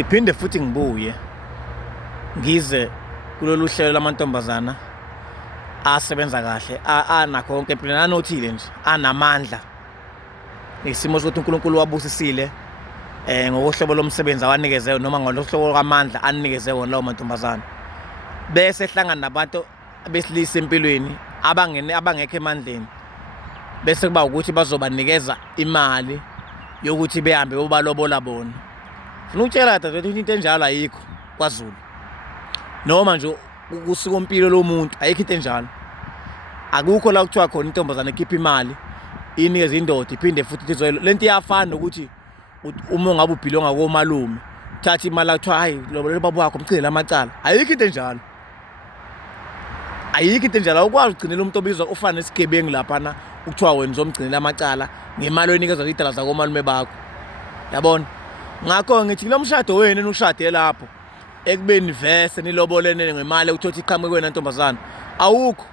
Ngiphinde futhi ngibuye ngize kulolu hlelo lamantombazana asebenza kahle anakho konke empilweni anothile nje anamandla isimo sokuthi uNkulunkulu wabusisile ngokuhlobo lomsebenzi awanikeze noma ngolohlobo kwamandla anikeze wona lawo mantombazana bese ehlangana nabantu besilisa empilweni abangekho emandleni bese kuba ukuthi bazobanikeza imali yokuthi behambe bobalobola bona. Ufuna ukutshela ukuthi into enjalo ayikho kwaZulu noma nje kusikompilo lomuntu ayikho into enjalo. Akukho la kuthiwa khona intombazana ekhipha imali inikeze indoda iphinde futhi ithi lento iyafana nokuthi uma ngabe ubhilonga komalume uthatha imali akuthiwa hayi lo baba wakho mchile amacala. Ayikho into enjalo. Ayikho into enjalo. Ukwazi ugcinela umuntu obizwa ufana nesigebengu laphana ukuthiwa wena uzomgcinela amacala ngemali oyinikezwa idala zakomalume bakho. Yabona? Ngakho ngithi lo mshado wenu ushade lapho ekubeni vese nilobolene ngemali ukuthothi iqhamuke kwena ntombazana awukho.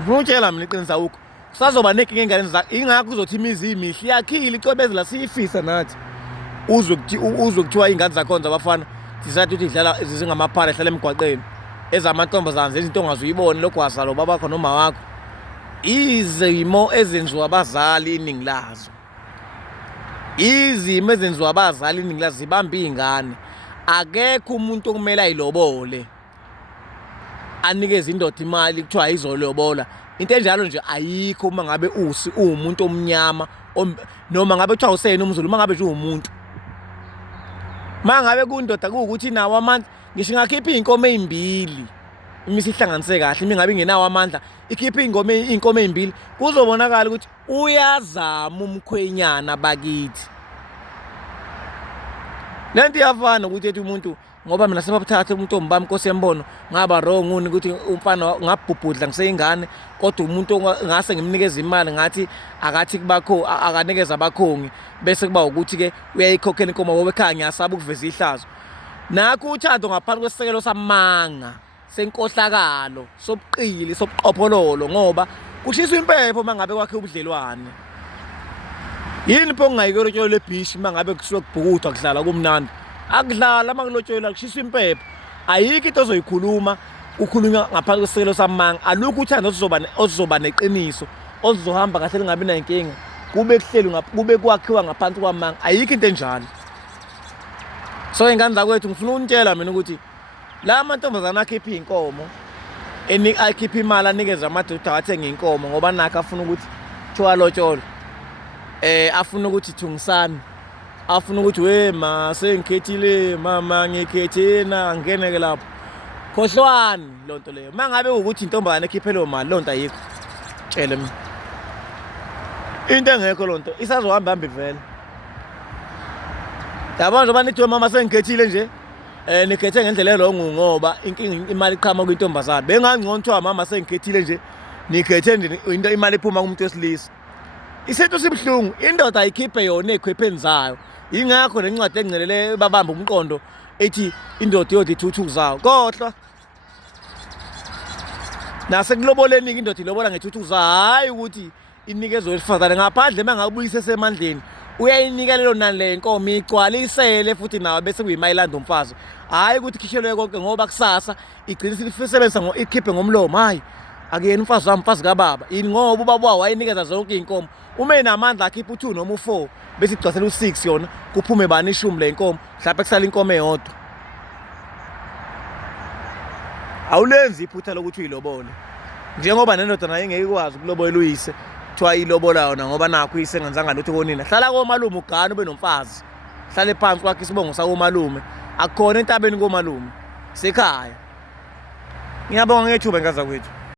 Ngifuna ukutshela mina iqiniso awukho. Kusazoba nenkinga engane zakho ingakho uzothi imizi imihle iyakhile icobezi la siyifisa nathi uzwe kuthiwa ingane zakhona zabafana sisathi uthi idlala zingamaphara ehlala emgwaqeni ezamantombazana zezinto ongazuyibona lokho wazalo babakho noma wakho. Izimo ezenziwa abazali iningi lazo izimo ezenziwa abazali iningi lazo zibamba izingane. Akekho umuntu okumele ayilobole anikeze indoda imali kuthiwa ayizolobola. Into enjalo nje ayikho uma ngabe umuntu omnyama noma ngabe kuthiwa useyena umZulu uma ngabe nje umuntu. Uma ngabe kundoda kuwukuthi nawo amandla ngisho ngakhipha izinkomo ezimbili imisi ihlanganise kahle uma ngabe ingenawo amandla ikhipha izinkomo ezimbili kuzobonakala ukuthi uyazama umkhwenyana bakithi. Lento iyafana ukuthi ethi umuntu ngoba mina sebaphatha umuntu ombami Nkosi yembono ngaba wrong ukuthi umfana ngabhubhudla ngiseyingane kodwa umuntu ngase ngimnikeza imali ngathi akathi kubakho akanikeza abakhongi bese kuba ukuthi ke uyayikhokhela inkomo ngoba ekhaya ngiyasaba ukuveza ihlazo. Nakho uthando ngaphansi kwesisekelo samanga senkohlakalo sobuqili sobuqophololo ngoba kushiswa impepho mangabe kwakhe ubudlelwane. Yini pho ngayikolotyolo lebhishi mangabe kusuka kubhukudwa kudlala kumnandi akudlala makulotshola kushiswa impepho. Ayikho into ozoyikhuluma ukhulunywa ngaphansi kwesisekelo samanga. Alukho uthando ozoba neqiniso ozohamba kahle lingabi nayinkinga kube kuhleli kube kwakhiwa ngaphansi kwamanga. Ayikho into enjalo. So ingane zakwethu ngifuna ukunitshela mina ukuthi la mantombazana akhipha inkomo akhipha imali anikeze amadoda athenga inkomo ngoba nakho afuna ukuthi thiwa lotsholo afuna ukuthi thungisani afuna ukuthi we ma sengikhethile mama ngikhethena ngeneke lapho khohlwani lonto leyo. Mangabe ukuthi intombazana ekhiphe lo mali lonto ayikho tshele mina into engekho lonto isazohamba ivele. Yabona njengoba nithi mama sengikhethile nje nikhethe ngendlela elongo ngoba inkinga imali iqhamuka kwintombazana. Bengangcono kuthiwa mama sengikhethile nje nikhethe nje into imali iphuma kumuntu wesilisa. Isethu sibhlungu indoda ayikhiphe yona ekhwepheni zayo. Ingakho lencwadi engcelele babamba umqondo ethi indoda yodi ithuthuku zayo kodwa nase kuloboleni indoda ilobola ngethuthuku zayo hayi ukuthi inikezwe wesifazane ngaphandle mangabuyise semandleni uyayinika lelo nani le nkomo igcwalisele futhi nawe bese kuyimayilanda umfazi hayi ukuthi khishelo konke ngoba kusasa igcina isebenzisa ikhiphe ngomlomo hayi akuyena umfazi wami umfazi kababa yini ngoba ubaba wawo wayinikeza zonke inkomo uma enamandla akhipha u2 noma u4 bese igcwasela u6 yona kuphume bani ishumi le inkomo mhlawumbe kusala inkomo eyodwa. Awulenzi iphutha lokuthi uyilobole njengoba nendoda nayo engeke ikwazi ukulobola uyise kuthiwa ilobola yona ngoba nakho uyise ngenzanga lutho konina. Hlala komalume ugana ube nomfazi hlale phansi kwakhe isibongo sakomalume akukhona entabeni komalume sekhaya. Ngiyabonga ngethuba ngaza kwethu.